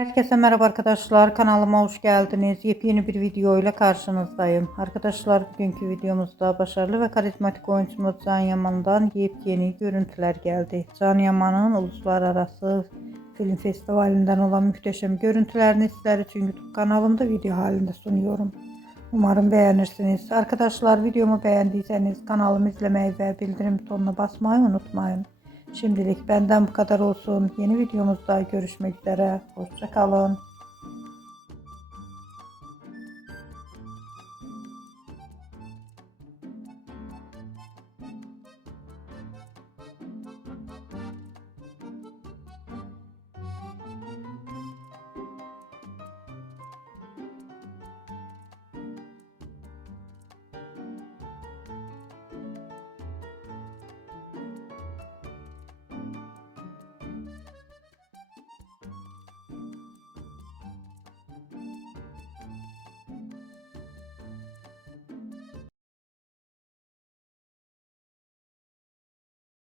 Herkese merhaba arkadaşlar. Kanalıma hoş geldiniz. Yepyeni bir video ile karşınızdayım. Arkadaşlar bugünkü videomuzda başarılı ve karizmatik oyuncumuz Can Yaman'dan yepyeni görüntüler geldi. Can Yaman'ın uluslararası film festivalinden olan muhteşem görüntülerini sizler için YouTube kanalımda video halinde sunuyorum. Umarım beğenirsiniz. Arkadaşlar videomu beğendiyseniz kanalımı izlemeyi ve bildirim butonuna basmayı unutmayın. Şimdilik benden bu kadar olsun. Yeni videomuzda görüşmek üzere. Hoşça kalın.